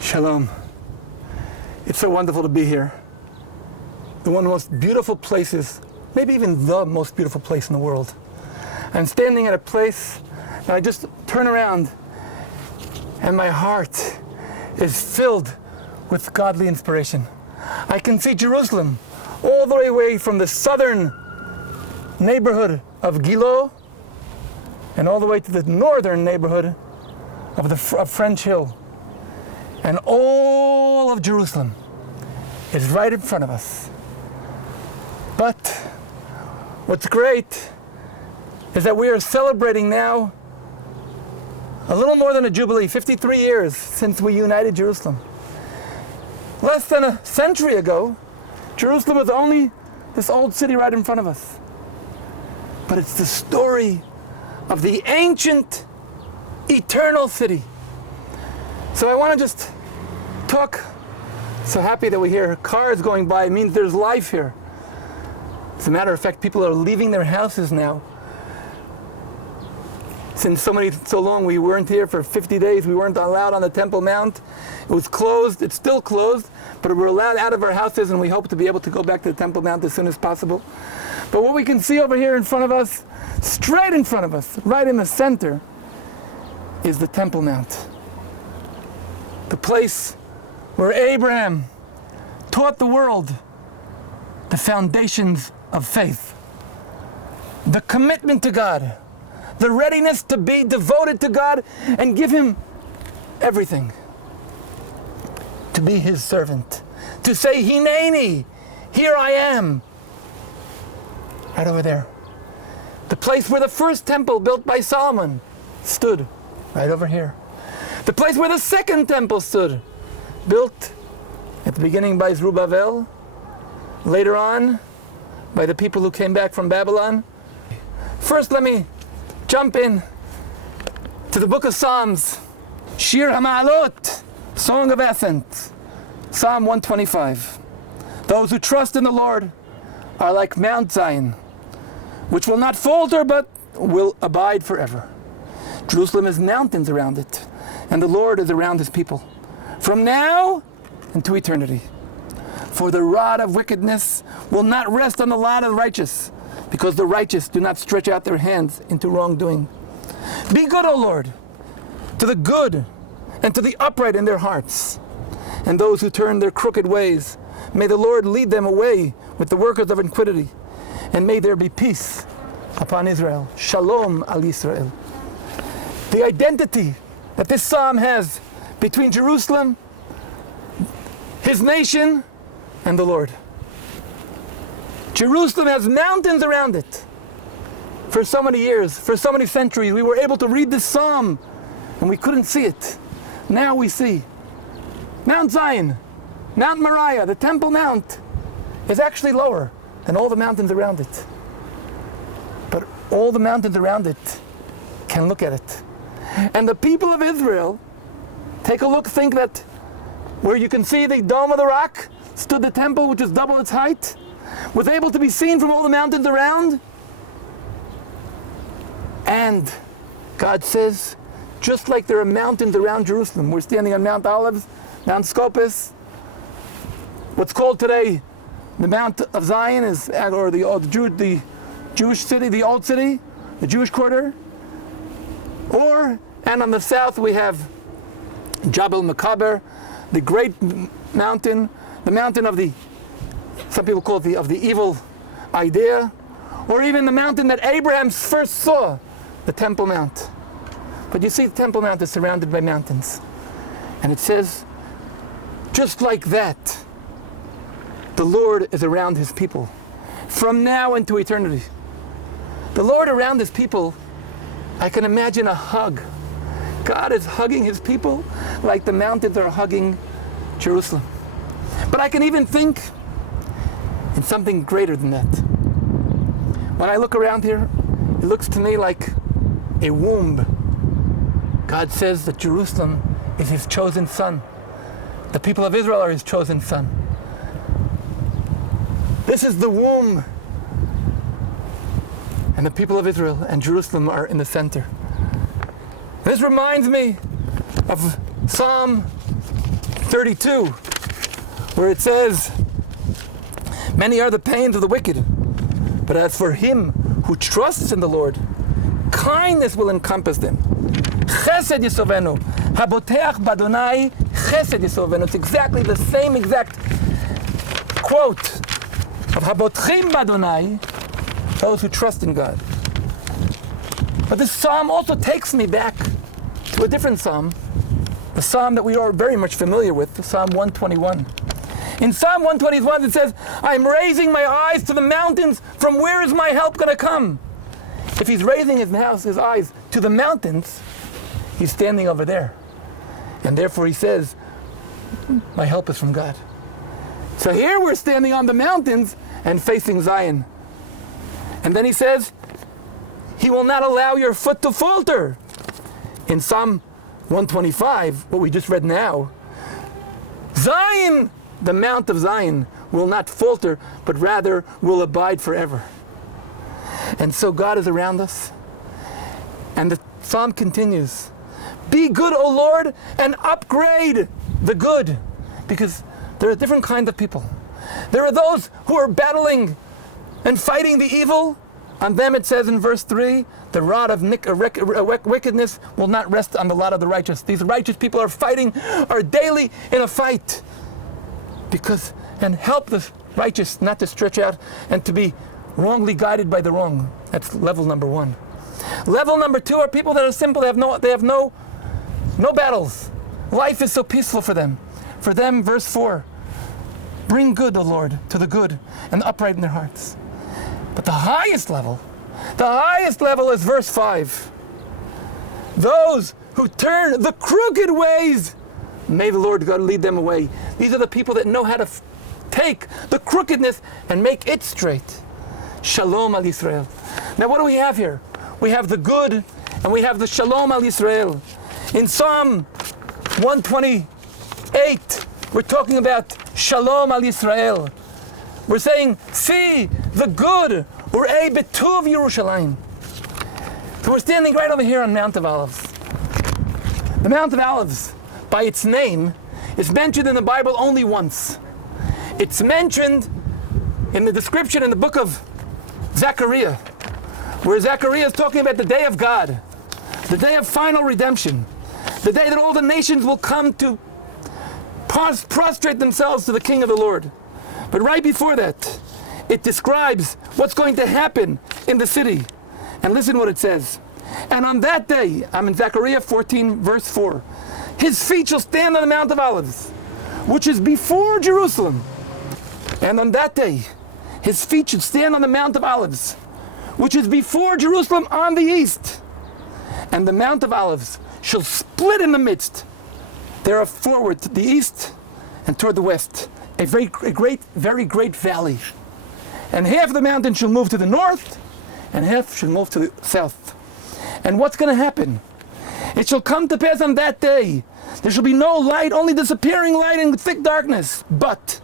Shalom. It's so wonderful to be here. One of the most beautiful places, maybe even the most beautiful place in the world. I'm standing at a place and I just turn around and my heart is filled with godly inspiration. I can see Jerusalem all the way away from the southern neighborhood of Gilo and all the way to the northern neighborhood of French Hill. And all of Jerusalem is right in front of us. But what's great is that we are celebrating now a little more than a jubilee, 53 years since we united Jerusalem. Less than a century ago, Jerusalem was only this old city right in front of us. But it's the story of the ancient, eternal city. So I want to just talk. So happy that we hear cars going by. It means there's life here. As a matter of fact, people are leaving their houses now. Since so long we weren't here for 50 days, we weren't allowed on the Temple Mount. It was closed, it's still closed, but we're allowed out of our houses and we hope to be able to go back to the Temple Mount as soon as possible. But what we can see over here in front of us, straight in front of us, right in the center, is the Temple Mount. The place where Abraham taught the world the foundations of faith, the commitment to God, the readiness to be devoted to God and give Him everything, to be His servant, to say, Hineni, here I am, right over there. The place where the first temple built by Solomon stood, right over here. The place where the second temple stood, built at the beginning by Zerubbabel, later on by the people who came back from Babylon. First, let me jump in to the book of Psalms, Shir HaMa'alot, Song of Ascent, Psalm 125. Those who trust in the Lord are like Mount Zion, which will not falter but will abide forever. Jerusalem has mountains around it, and the Lord is around His people, from now into eternity. For the rod of wickedness will not rest on the lot of the righteous, because the righteous do not stretch out their hands into wrongdoing. Be good, O Lord, to the good and to the upright in their hearts, and those who turn their crooked ways. May the Lord lead them away with the workers of iniquity, and may there be peace upon Israel. Shalom al Israel. The identity that this psalm has between Jerusalem, His nation, and the Lord. Jerusalem has mountains around it. For so many years, for so many centuries, we were able to read this psalm and we couldn't see it. Now we see Mount Zion, Mount Moriah, the Temple Mount, is actually lower than all the mountains around it. But all the mountains around it can look at it. And the people of Israel, take a look, think that where you can see the Dome of the Rock stood the temple, which is double its height, was able to be seen from all the mountains around. And God says, just like there are mountains around Jerusalem, we're standing on Mount Olives, Mount Scopus, what's called today the Mount of Zion, is, or the Jewish city, the old city, the Jewish quarter. And on the south we have Jabal Makaber, the great mountain, the mountain of some people call it of the evil idea, or even the mountain that Abraham first saw, the Temple Mount. But you see, the Temple Mount is surrounded by mountains. And it says, just like that, the Lord is around His people, from now into eternity. The Lord around His people, I can imagine a hug. God is hugging His people like the mountains are hugging Jerusalem. But I can even think in something greater than that. When I look around here, it looks to me like a womb. God says that Jerusalem is His chosen son. The people of Israel are His chosen son. This is the womb And the people of Israel and Jerusalem are in the center. This reminds me of Psalm 32, where it says, many are the pains of the wicked, but as for him who trusts in the Lord, kindness will encompass them. Chesed yisovenu, haboteach badonai chesed yisovenu. It's exactly the same exact quote of habotchim badonai, those who trust in God. But this psalm also takes me back to a different psalm, the psalm that we are very much familiar with, Psalm 121. In Psalm 121 it says, I'm raising my eyes to the mountains, from where is my help going to come? If he's raising his eyes to the mountains, he's standing over there. And therefore he says, my help is from God. So here we're standing on the mountains and facing Zion. And then he says, he will not allow your foot to falter. In Psalm 125, what we just read now, Zion, the Mount of Zion, will not falter, but rather will abide forever. And so God is around us. And the psalm continues, be good, O Lord, and upgrade the good. Because there are different kinds of people. There are those who are battling and fighting the evil. On them it says in verse 3, the rod of wickedness will not rest on the lot of the righteous. These righteous people are fighting, are daily in a fight. And help the righteous not to stretch out and to be wrongly guided by the wrong. That's level number 1. Level number 2 are people that are simple. They have no battles. Life is so peaceful for them. For them, verse 4, bring good, O Lord, to the good and the upright in their hearts. But the highest level is verse 5. Those who turn the crooked ways, may the Lord God lead them away. These are the people that know how to take the crookedness and make it straight. Shalom al Yisrael. Now what do we have here? We have the good and we have the Shalom al Yisrael. In Psalm 128, we're talking about Shalom al Yisrael. We're saying, see the good, Urei betuv Yerushalayim. So we're standing right over here on Mount of Olives. The Mount of Olives, by its name, is mentioned in the Bible only once. It's mentioned in the description in the book of Zechariah, where Zechariah is talking about the day of God, the day of final redemption, the day that all the nations will come to prostrate themselves to the King of the Lord. But right before that, it describes what's going to happen in the city. And listen what it says. And on that day, I'm in Zechariah 14, verse 4, his feet shall stand on the Mount of Olives, which is before Jerusalem. And on that day, his feet should stand on the Mount of Olives, which is before Jerusalem on the east. And the Mount of Olives shall split in the midst. There are forward to the east and toward the west, a very great valley. And half of the mountain shall move to the north, and half shall move to the south. And what's going to happen? It shall come to pass on that day, there shall be no light, only disappearing light in thick darkness. But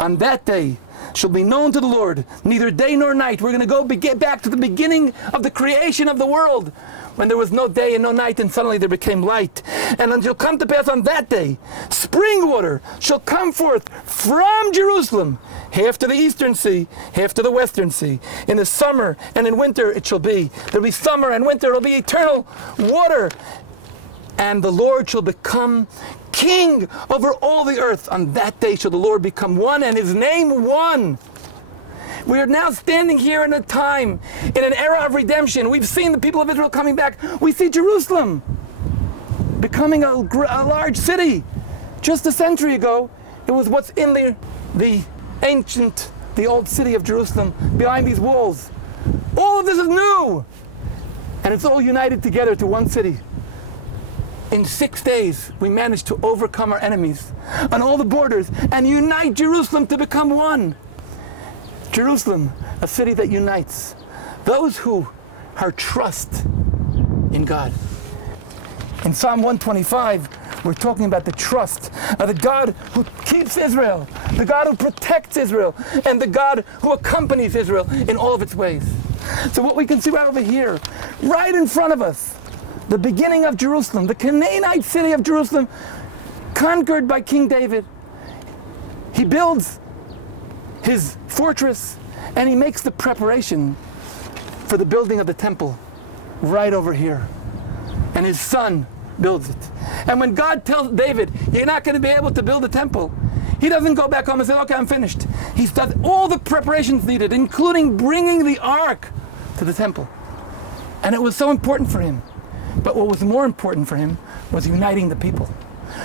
on that day shall be known to the Lord, neither day nor night. We're going to get back to the beginning of the creation of the world, when there was no day and no night, and suddenly there became light. And it shall come to pass on that day, spring water shall come forth from Jerusalem, half to the eastern sea, half to the western sea. In the summer and in winter it shall be. There'll be summer and winter, it'll be eternal water. And the Lord shall become king over all the earth. On that day shall the Lord become one, and his name one. We are now standing here in a time, in an era of redemption. We've seen the people of Israel coming back. We see Jerusalem becoming a large city. Just a century ago, it was what's in the old city of Jerusalem, behind these walls. All of this is new. And it's all united together to one city. In 6 days, we managed to overcome our enemies on all the borders and unite Jerusalem to become one. Jerusalem, a city that unites those who are trust in God. In Psalm 125, We're talking about the trust of the God who keeps Israel, the God who protects Israel, and the God who accompanies Israel in all of its ways. So what we can see right over here, right in front of us, the beginning of Jerusalem, the Canaanite city of Jerusalem, conquered by King David. He builds his fortress and he makes the preparation for the building of the temple right over here. And his son builds it. And when God tells David, you're not going to be able to build a temple, he doesn't go back home and say, okay, I'm finished. He does all the preparations needed, including bringing the ark to the temple. And it was so important for him. But what was more important for him was uniting the people.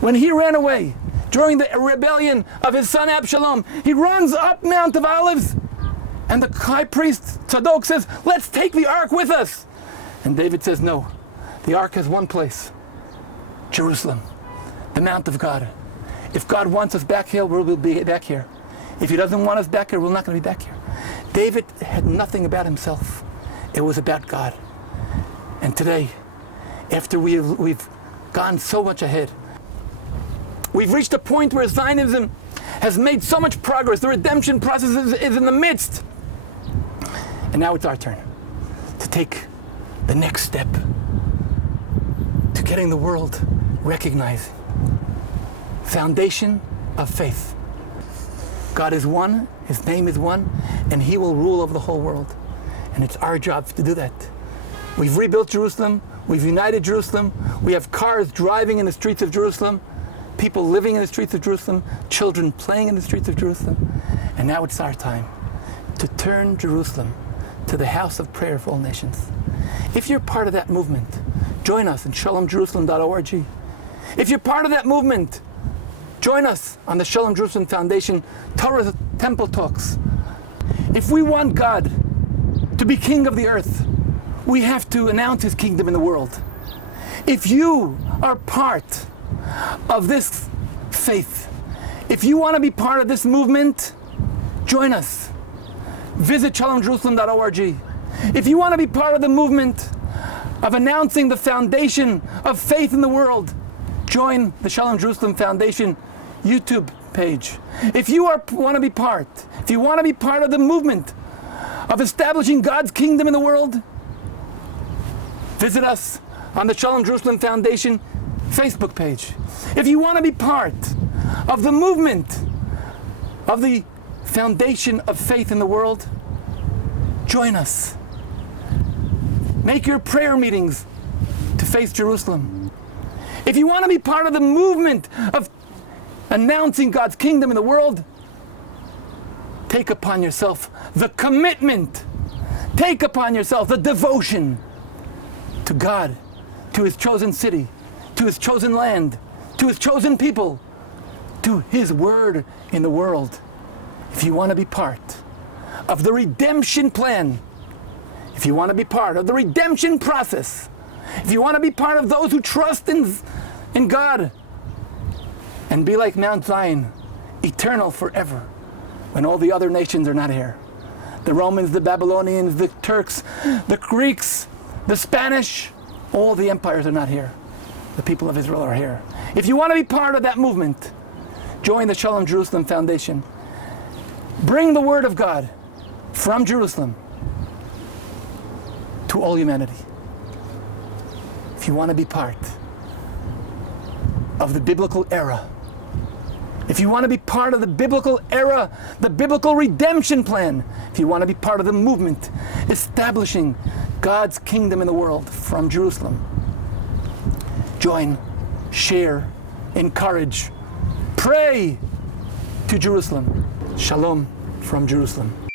When he ran away during the rebellion of his son Absalom, he runs up Mount of Olives, and the high priest Tzadok says, let's take the ark with us. And David says, no, the ark has one place, Jerusalem, the Mount of God. If God wants us back here, we'll be back here. If he doesn't want us back here, we're not going to be back here. David had nothing about himself. It was about God. And today, after we've gone so much ahead, we've reached a point where Zionism has made so much progress. The redemption process is in the midst. And now it's our turn to take the next step to getting the world recognizing foundation of faith. God is one, his name is one, and he will rule over the whole world. And it's our job to do that. We've rebuilt Jerusalem, we've united Jerusalem, we have cars driving in the streets of Jerusalem, people living in the streets of Jerusalem, children playing in the streets of Jerusalem. And now it's our time to turn Jerusalem to the house of prayer for all nations. If you're part of that movement, join us in shalomjerusalem.org. If you're part of that movement, join us on the Shalom Jerusalem Foundation Torah Temple Talks. If we want God to be king of the earth, we have to announce his kingdom in the world. If you are part of this faith, if you want to be part of this movement, join us. Visit shalomjerusalem.org. If you want to be part of the movement of announcing the foundation of faith in the world, join the Shalom Jerusalem Foundation YouTube page. If you want to be part of the movement of establishing God's kingdom in the world, visit us on the Shalom Jerusalem Foundation Facebook page. If you want to be part of the movement of the foundation of faith in the world, join us. Make your prayer meetings to face Jerusalem. If you want to be part of the movement of announcing God's kingdom in the world, take upon yourself the commitment, take upon yourself the devotion to God, to his chosen city, to his chosen land, to his chosen people, to his word in the world. If you want to be part of the redemption plan, if you want to be part of the redemption process, if you want to be part of those who trust in God and be like Mount Zion, eternal forever, when all the other nations are not here. The Romans, the Babylonians, the Turks, the Greeks, the Spanish, all the empires are not here. The people of Israel are here. If you want to be part of that movement, join the Shalom Jerusalem Foundation. Bring the word of God from Jerusalem to all humanity. If you want to be part of the biblical era, if you want to be part of the biblical era, the biblical redemption plan, if you want to be part of the movement establishing God's kingdom in the world from Jerusalem, join, share, encourage, pray to Jerusalem. Shalom from Jerusalem.